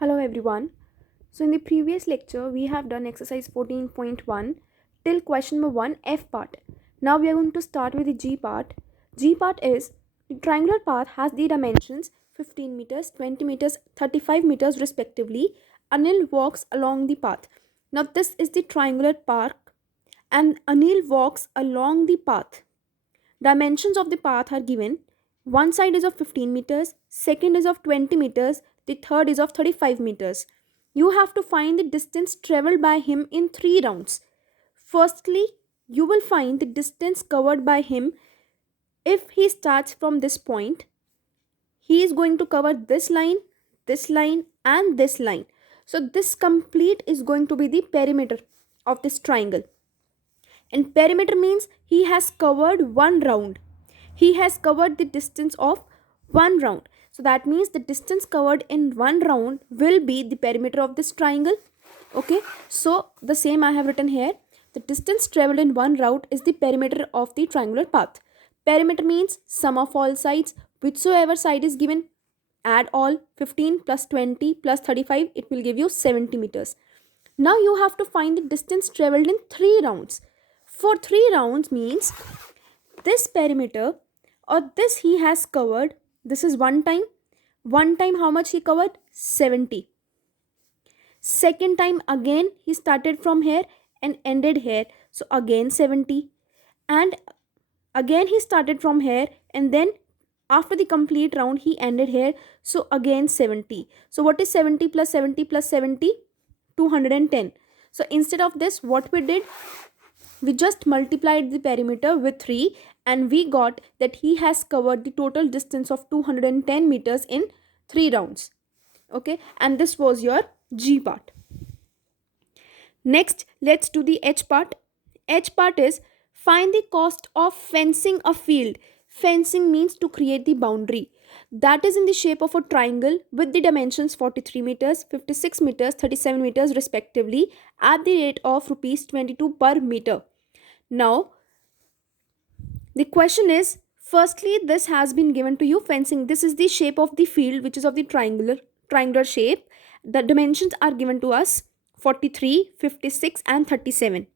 Hello everyone. So in the previous lecture we have done exercise 14.1 till question number 1 F part. Now we are going to start with the G part. G part is the triangular path has the dimensions 15 meters, 20 meters, 35 meters respectively. Anil walks along the path. Now this is the triangular path and Anil walks along the path. Dimensions of the path are given. One side is of 15 meters, second is of 20 meters, the third is of 35 meters. You have to find the distance traveled by him in 3 rounds. Firstly, you will find the distance covered by him if he starts from this point. He is going to cover this line, and this line. So this complete is going to be the perimeter of this triangle. And perimeter means he has covered one round. He has covered the distance of one round. So that means the distance covered in one round will be the perimeter of this triangle. Okay. So the same I have written here. The distance traveled in one round is the perimeter of the triangular path. Perimeter means sum of all sides. Whichsoever side is given, add all. 15 plus 20 plus 35, it will give you 70 meters. Now you have to find the distance traveled in 3 rounds. For 3 rounds means this perimeter or this he has covered. This is one time. One time how much he covered? 70. Second time again he started from here and ended here. So again 70. And again he started from here and then after the complete round he ended here. So again 70. So what is 70 plus 70 plus 70? 210. So instead of this, what we did? We just multiplied the perimeter with 3 and we got that he has covered the total distance of 210 meters in 3 rounds. Okay, and this was your G part. Next, let's do the H part. H part is find the cost of fencing a field. Fencing means to create the boundary. That is in the shape of a triangle with the dimensions 43 meters, 56 meters, 37 meters respectively at the rate of rupees 22 per meter. Now, the question is, firstly, this has been given to you fencing. This is the shape of the field which is of the triangular shape. The dimensions are given to us 43, 56 and 37.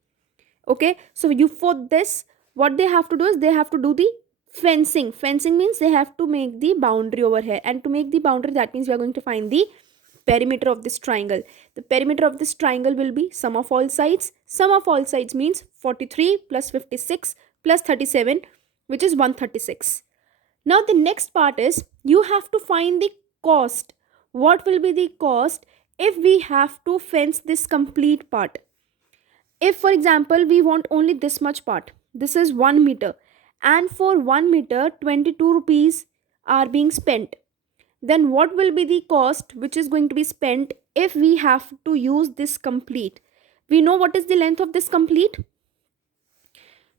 Okay, so you for this, what they have to do is they have to do the fencing. Fencing means they have to make the boundary over here, and to make the boundary, that means we are going to find the perimeter of this triangle. The perimeter of this triangle will be sum of all sides. Sum of all sides means 43 plus 56 plus 37, which is 136. Now the next part is you have to find the cost. What will be the cost if we have to fence this complete part? If for example we want only this much part, this is 1 meter, and for 1 meter 22 rupees are being spent, then what will be the cost which is going to be spent if we have to use this complete? We know what is the length of this complete.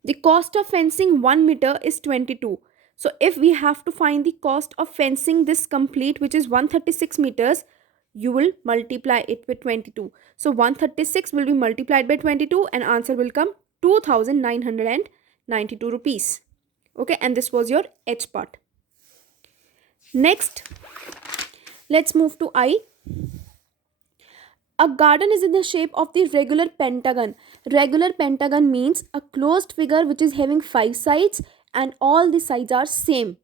The cost of fencing 1 meter is 22. So if we have to find the cost of fencing this complete, which is 136 meters, you will multiply it with 22. So 136 will be multiplied by 22 and answer will come 2992 rupees. Okay, and this was your H part. Next, let's move to I. A garden is in the shape of the regular pentagon. Regular pentagon means a closed figure which is having 5 sides and all the sides are same.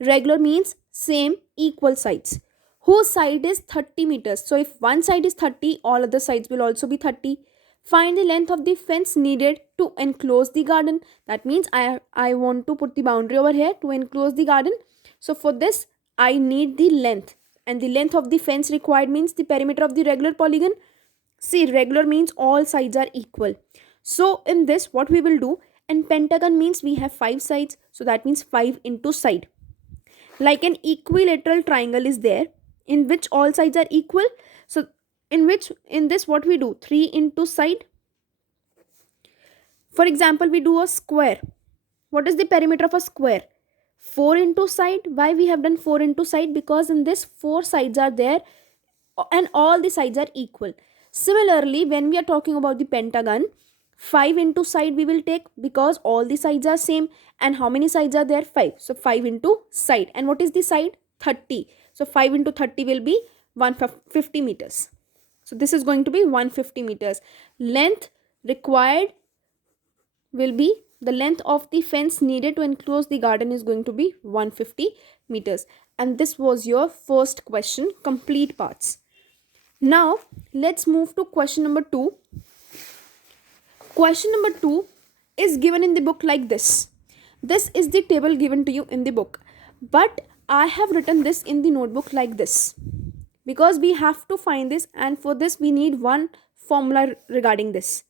Regular means same, equal sides. Whose side is 30 meters. So if one side is 30, all other sides will also be 30. Find the length of the fence needed to enclose the garden. That means I want to put the boundary over here to enclose the garden. So for this, I need the length. And the length of the fence required means the perimeter of the regular polygon. See, regular means all sides are equal. So in this, what we will do, and pentagon means we have 5 sides. So that means 5 into side. Like an equilateral triangle is there in which all sides are equal. So in this what we do, 3 into side. For example, we do a square. What is the perimeter of a square? 4 into side. Why we have done 4 into side? Because in this 4 sides are there and all the sides are equal. Similarly, when we are talking about the pentagon, 5 into side we will take because all the sides are same. And how many sides are there? 5. So 5 into side. And what is the side? 30. So 5 into 30 will be 150 meters. So this is going to be 150 meters. Length required will be, the length of the fence needed to enclose the garden is going to be 150 meters. And this was your first question, complete parts. Now let's move to question number 2. Question number 2 is given in the book like this. This is the table given to you in the book, but I have written this in the notebook like this because we have to find this, and for this we need one formula regarding this.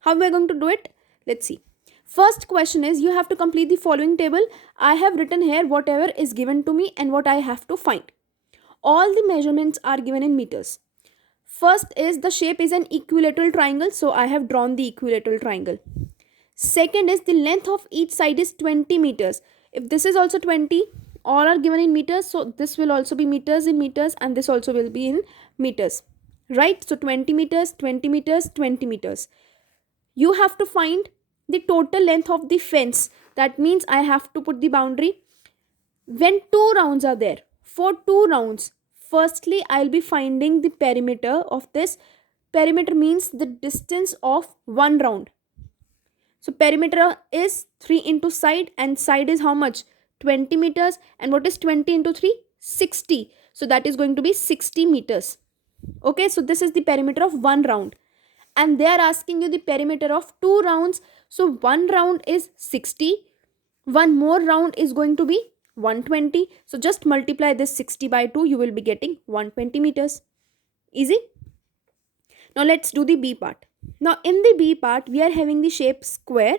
How we are going to do it? Let's see. First question is, you have to complete the following table. I have written here whatever is given to me and what I have to find. All the measurements are given in meters. First is, the shape is an equilateral triangle, so I have drawn the equilateral triangle. Second is, the length of each side is 20 meters. If this is also 20, all are given in meters, so this will also be meters in meters, and this also will be in meters, right? So 20 meters, 20 meters, 20 meters. You have to find the total length of the fence. That means I have to put the boundary when 2 rounds are there. For 2 rounds, firstly I'll be finding the perimeter of this. Perimeter means the distance of 1 round. So perimeter is 3 into side, and side is how much? 20 meters. And what is 20 into 3? 60. So that is going to be 60 meters. Okay, so this is the perimeter of 1 round. And they are asking you the perimeter of 2 rounds. So 1 round is 60. One more round is going to be 120. So just multiply this 60 by 2. You will be getting 120 meters. Easy. Now let's do the B part. Now in the B part, we are having the shape square.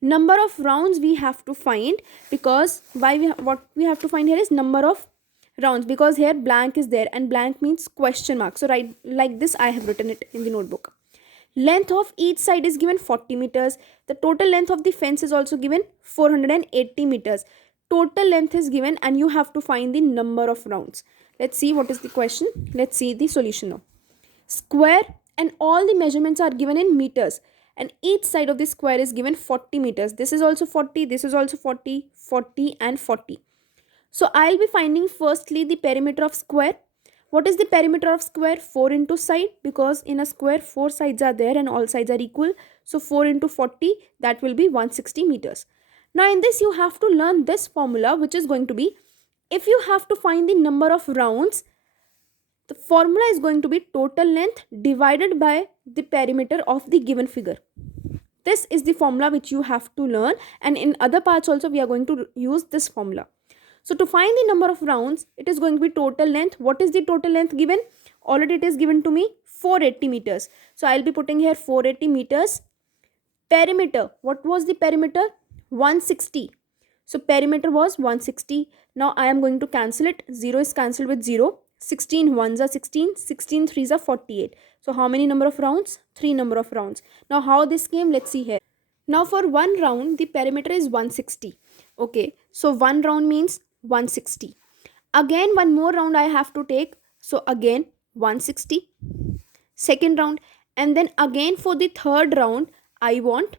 Number of rounds we have to find, because what we have to find here is number of rounds, because here blank is there and blank means question mark. So right like this I have written it in the notebook. Length of each side is given 40 meters. The total length of the fence is also given 480 meters. Total length is given and you have to find the number of rounds. Let's see what is the question. Let's see the solution now. Square, and all the measurements are given in meters, and each side of the square is given 40 meters. This is also 40, this is also 40, 40 and 40. So I'll be finding firstly the perimeter of square. What is the perimeter of square? 4 into side, because in a square 4 sides are there and all sides are equal. So 4 into 40, that will be 160 meters. Now in this you have to learn this formula, which is going to be, if you have to find the number of rounds, the formula is going to be total length divided by the perimeter of the given figure. This is the formula which you have to learn, and in other parts also we are going to use this formula. So to find the number of rounds, it is going to be total length. What is the total length given? Already it is given to me 480 meters. So I will be putting here 480 meters. Perimeter, what was the perimeter? 160. So perimeter was 160. Now I am going to cancel it. 0 is cancelled with 0. 16 ones are 16. 16 threes are 48. So how many number of rounds? 3 number of rounds. Now how this came? Let's see here. Now for 1 round, the perimeter is 160. Okay. So 1 round means 160. Again one more round I have to take. So again 160. Second round. And then again for the third round, I want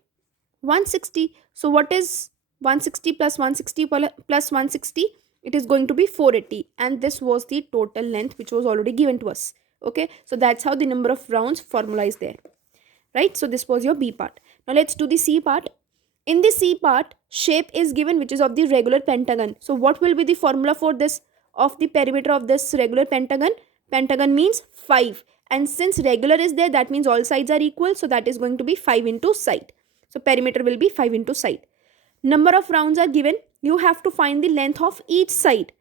160. So what is 160 plus 160 plus 160? It is going to be 480, and this was the total length which was already given to us. Okay, so that's how the number of rounds formula is there, right? So this was your B part. Now let's do the C part. In the C part, shape is given which is of the regular pentagon. So what will be the formula for this, of the perimeter of this regular pentagon? Pentagon means 5, and since regular is there, that means all sides are equal, so that is going to be 5 into side. So perimeter will be 5 into side. Number of rounds are given. You have to find the length of each side.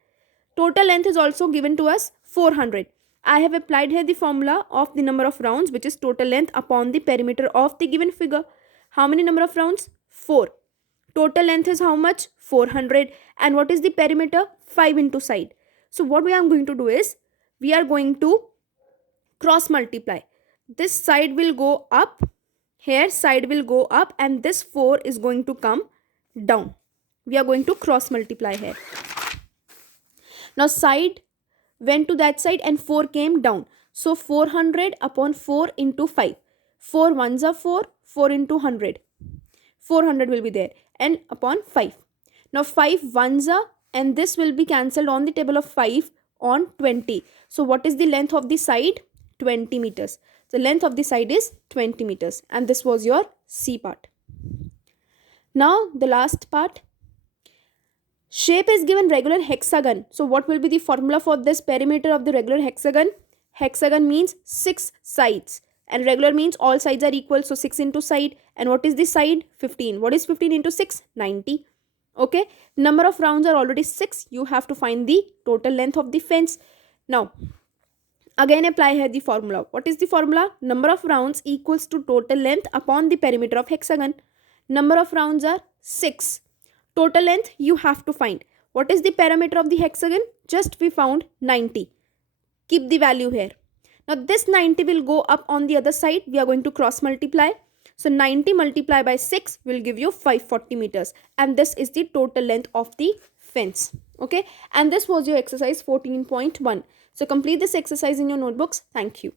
Total length is also given to us 400. I have applied here the formula of the number of rounds, which is total length upon the perimeter of the given figure. How many number of rounds? 4. Total length is how much? 400. And what is the perimeter? 5 into side. So what we are going to do is, we are going to cross multiply. This side will go up. Here side will go up, and this 4 is going to come down. We are going to cross multiply here. Now side went to that side and 4 came down. So 400 upon 4 into 5. 4 ones are 4. 4 into 100. 400 will be there. And upon 5. Now 5 ones are, and this will be cancelled on the table of 5 on 20. So what is the length of the side? 20 meters. The length of the side is 20 meters. And this was your C part. Now the last part. Shape is given regular hexagon. So what will be the formula for this perimeter of the regular hexagon? Hexagon means 6 sides. And regular means all sides are equal. So 6 into side. And what is the side? 15. What is 15 into 6? 90. Okay. Number of rounds are already 6. You have to find the total length of the fence. Now, again apply here the formula. What is the formula? Number of rounds equals to total length upon the perimeter of hexagon. Number of rounds are 6. Total length you have to find. What is the perimeter of the hexagon? Just we found 90. Keep the value here. Now this 90 will go up on the other side. We are going to cross multiply. So 90 multiplied by 6 will give you 540 meters. And this is the total length of the fence. Okay. And this was your exercise 14.1. So complete this exercise in your notebooks. Thank you.